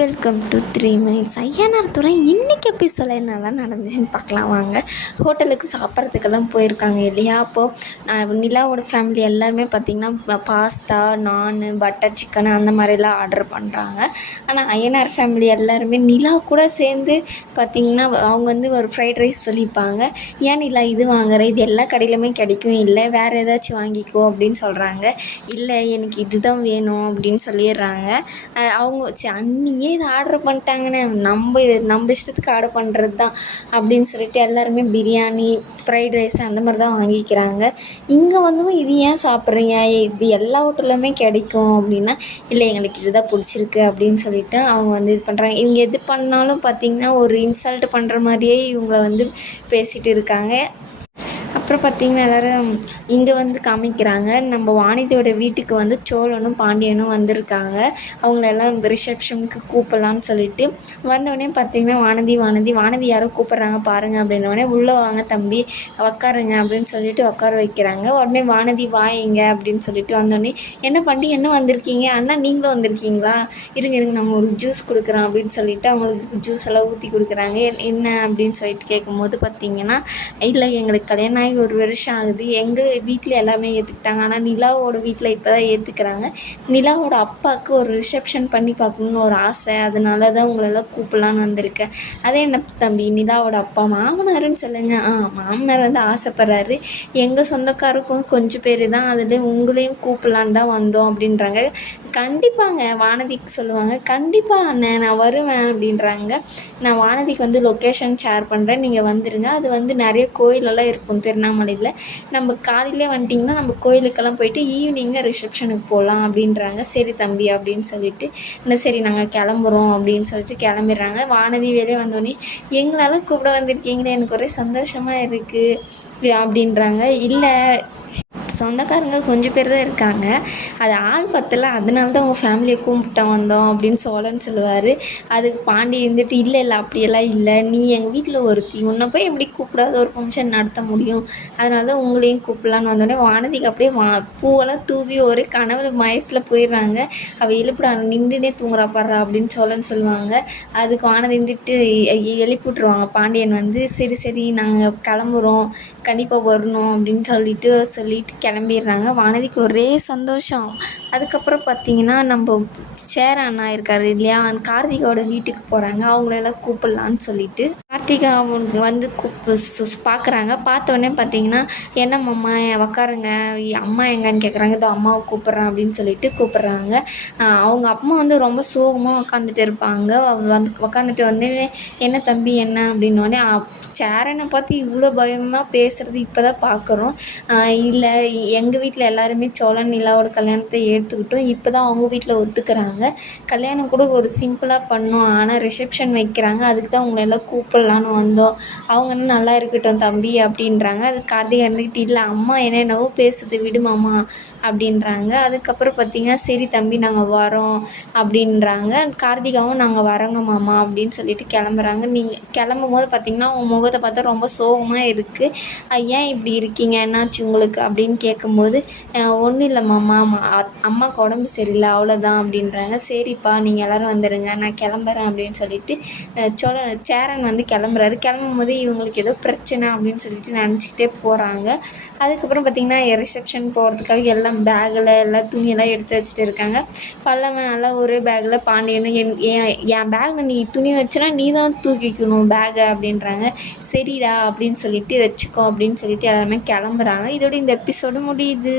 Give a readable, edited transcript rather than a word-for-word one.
Welcome to 3 minutes. Ayyanar துறை இன்றைக்கி எபிசோடில் என்னெல்லாம் நடந்துச்சுன்னு பார்க்கலாம் வாங்க. ஹோட்டலுக்கு சாப்பிட்றதுக்கெல்லாம் போயிருக்காங்க இல்லையா? அப்போது நிலாவோட ஃபேமிலி எல்லாருமே பார்த்திங்கன்னா பாஸ்தா, நான், பட்டர் சிக்கன் அந்த மாதிரிலாம் ஆர்டர் பண்ணுறாங்க. ஆனால் ஐயனார் ஃபேமிலி எல்லாருமே நிலா கூட சேர்ந்து பார்த்திங்கன்னா அவங்க வந்து ஒரு ஃப்ரைட் ரைஸ் சொல்லிப்பாங்க. ஏன் நிலா இது வாங்குற, இது எல்லா கடையிலுமே கிடைக்கும், இல்லை வேறு ஏதாச்சும் வாங்கிக்கோ அப்படின்னு சொல்கிறாங்க. இல்லை எனக்கு இதுதான் வேணும் அப்படின்னு சொல்லிடுறாங்க. அவங்க அன்னியே இதை ஆர்டர் பண்ணிட்டாங்கன்னு நம்ம இஷ்டத்துக்கு ஆர்டர் பண்ணுறது தான் அப்படின்னு சொல்லிட்டு எல்லாருமே பிரியாணி, ஃப்ரைட் ரைஸ் அந்த மாதிரி தான் வாங்கிக்கிறாங்க. இங்கே வந்து இது ஏன் சாப்பிட்றீங்க, இது எல்லா ஹோட்டல்லுமே கிடைக்கும் அப்படின்னா, இல்லை எங்களுக்கு இதுதான் பிடிச்சிருக்கு அப்படின்னு சொல்லிட்டு அவங்க வந்து இது பண்ணுறாங்க. இவங்க எது பண்ணாலும் பார்த்திங்கன்னா ஒரு இன்சல்ட் பண்ணுற மாதிரியே இவங்கள வந்து பேசிகிட்டு இருக்காங்க. அப்புறம் பார்த்திங்கன்னா எல்லோரும் இங்கே வந்து காமிக்கிறாங்க. நம்ம வானதியோட வீட்டுக்கு வந்து சோழனும் பாண்டியனும் வந்திருக்காங்க. அவங்களெல்லாம் ரிசப்ஷனுக்கு கூப்பிட்லான்னு சொல்லிட்டு வந்தோடனே பார்த்திங்கன்னா வானதி யாரோ கூப்பிட்றாங்க பாருங்கள் அப்படின்னோடனே உள்ளே வாங்க தம்பி உக்காருங்க அப்படின்னு சொல்லிட்டு உட்கார வைக்கிறாங்க. உடனே வானதி வாயிங்க அப்படின்னு சொல்லிட்டு வந்தோடனே என்ன வந்திருக்கீங்க அண்ணா, நீங்களும் வந்திருக்கீங்களா, இருங்க நாங்கள் ஒரு ஜூஸ் கொடுக்குறோம் அப்படின்னு சொல்லிட்டு அவங்களுக்கு ஜூஸ் எல்லாம் ஊற்றி கொடுக்குறாங்க. என்ன அப்படின்னு சொல்லிட்டு கேட்கும்போது பார்த்திங்கன்னா, இல்லை எங்களுக்கு கல்யாணம் ஆகி 1 வருஷம் ஆகுது, எங்கள் வீட்டில் எல்லாமே ஏற்றுக்கிட்டாங்க, ஆனால் நிலாவோட வீட்டில் இப்போ தான் ஏற்றுக்கிறாங்க. நிலாவோட அப்பாவுக்கு ஒரு ரிசப்ஷன் பண்ணி பார்க்கணுன்னு ஒரு ஆசை, அதனால தான் உங்களெல்லாம் கூப்பிட்லான்னு வந்திருக்கேன். அதே என்ன தம்பி, நிலாவோட அப்பா மாமனாருன்னு சொல்லுங்கள். மாமனார் வந்து ஆசைப்படுறாரு, எங்கள் சொந்தக்காருக்கும் கொஞ்சம் பேர் தான், அதில் உங்களையும் கூப்பிட்லான்னு தான் வந்தோம் அப்படின்றாங்க. கண்டிப்பாங்க வானதிக்கு சொல்லுவாங்க, கண்டிப்பாக அண்ணன் நான் வருவேன் அப்படின்றாங்க. நான் வானதிக்கு வந்து லொக்கேஷன் ஷேர் பண்ணுறேன், நீங்கள் வந்துடுங்க. அது வந்து நிறைய கோயிலெல்லாம் இருக்கும் திருவண்ணாமலையில். நம்ம காலையிலே வந்துட்டிங்கன்னா நம்ம கோயிலுக்கெல்லாம் போயிட்டு ஈவினிங்காக ரிசப்ஷனுக்கு போகலாம் அப்படின்றாங்க. சரி தம்பி அப்படின்னு சொல்லிட்டு சரி நாங்கள் கிளம்புறோம் அப்படின்னு சொல்லிட்டு கிளம்பிடுறாங்க. வானதி வேலையே வந்தோடனே எங்களால் கூப்பிட வந்திருக்கீங்களே, எனக்கு ஒரே சந்தோஷமாக இருக்குது அப்படின்றாங்க. இல்லை சொந்தக்காரங்க கொஞ்சம் பேர் தான் இருக்காங்க, அது ஆள் பத்தலை, அதனால தான் உங்கள் ஃபேமிலியை கும்பிட்டு வந்தோம் அப்படின்னு சோழன் சொல்லுவார். அதுக்கு பாண்டி இருந்துட்டு இல்லை அப்படியெல்லாம் இல்லை, நீ எங்கள் வீட்டில் ஒருத்தி, உன்னை போய் எப்படி கூப்பிடாத ஒரு ஃபங்க்ஷன் நடத்த முடியும், அதனால தான் உங்களையும் கூப்பிடலான்னு வந்தோடனே வானதிக்கு அப்படியே பூவெல்லாம் தூவி ஒரு கனவுல மயத்தில் போயிடுறாங்க. அவள் எழுப்பிடா நின்றுனே தூங்குறா பாடுறா அப்படின்னு சோழன் சொல்லுவாங்க. அதுக்கு வானதி இருந்துட்டு எழுப்பி விட்ருவாங்க. பாண்டியன் வந்து சரி நாங்கள் கிளம்புறோம், கண்டிப்பாக வரணும் அப்படின்னு சொல்லிட்டு கிளம்பிடுறாங்க. வானதிக்கு ஒரே சந்தோஷம். அதுக்கப்புறம் பார்த்திங்கன்னா நம்ம சேர அண்ணா இருக்கார் இல்லையா, கார்த்திகாவோட வீட்டுக்கு போகிறாங்க. அவங்களெல்லாம் கூப்பிட்லான்னு சொல்லிட்டு கார்த்திகா வந்து பார்க்குறாங்க. பார்த்தோன்னே பார்த்திங்கன்னா என்னம்மா உக்காருங்க, அம்மா எங்கன்னு கேட்குறாங்க. இதோ அம்மாவை கூப்பிட்றேன் அப்படின்னு சொல்லிட்டு கூப்பிட்றாங்க. அவங்க அம்மா வந்து ரொம்ப சோகமாக உட்காந்துட்டு இருப்பாங்க. வந்து உட்காந்துட்டு வந்து என்ன தம்பி என்ன அப்படின்னோடனே சேரனை பார்த்து இவ்வளோ பயமாக பேசுகிறது இப்போ தான் பார்க்குறோம். இல்லை எங்கள் வீட்டில் எல்லாருமே சோழன் நிலாவோட கல்யாணத்தை ஏற்றுக்கிட்டோம், இப்போ தான் அவங்க வீட்டில் ஒத்துக்கிறாங்க. கல்யாணம் கூட ஒரு சிம்பிளாக பண்ணோம், ஆனால் ரிசப்ஷன் வைக்கிறாங்க, அதுக்கு தான் உங்களை எல்லாம் கூப்பிட்லான்னு வந்தோம், அவங்க நல்லா இருக்கட்டும் தம்பி அப்படின்றாங்க. அது கார்த்திகா இருந்துக்கிட்டு இல்லை அம்மா என்னென்னவோ பேசுது விடுமாம்மா அப்படின்றாங்க. அதுக்கப்புறம் பார்த்திங்கன்னா சரி தம்பி நாங்கள் வரோம் அப்படின்றாங்க. கார்த்திகாவும் நாங்கள் வரோங்க மாமா அப்படின்னு சொல்லிட்டு கிளம்புறாங்க. நீங்கள் கிளம்பும் போது பார்த்திங்கன்னா அவங்க முகத்தை பார்த்தா ரொம்ப சோகமாக இருக்குது. ஏன் இப்படி இருக்கீங்க, என்னாச்சு உங்களுக்கு அப்படின்னு கேட்கும்போது ஒன்றும் இல்லை மாமா, அம்மாவுக்கு உடம்பு சரியில்லை அவ்வளோதான் அப்படின்றாங்க. சரிப்பா நீங்கள் எல்லோரும் வந்துடுங்க, நான் கிளம்புறேன் அப்படின்னு சொல்லிட்டு சேரன் வந்து கிளம்புறாரு. கிளம்பும் போது இவங்களுக்கு ஏதோ பிரச்சனை அப்படின்னு சொல்லிட்டு நினச்சிக்கிட்டே போகிறாங்க. அதுக்கப்புறம் பார்த்திங்கன்னா ரிசப்ஷன் போகிறதுக்காக எல்லாம் பேக்கில் எல்லாம் துணியெல்லாம் எடுத்து வச்சுட்டு இருக்காங்க. பல்லவன் நல்லா ஒரே பேக்கில் பாண்டியன்னு என் பேக்கில் நீ துணி வச்சுனா நீ தான் தூக்கிக்கணும் பேக்கை அப்படின்றாங்க. சரிடா அப்படின்னு சொல்லிட்டு வச்சுக்கோ அப்படின்னு சொல்லிட்டு எல்லாருமே கிளம்புறாங்க. இதோட இந்த எபிசோடு முடியுது.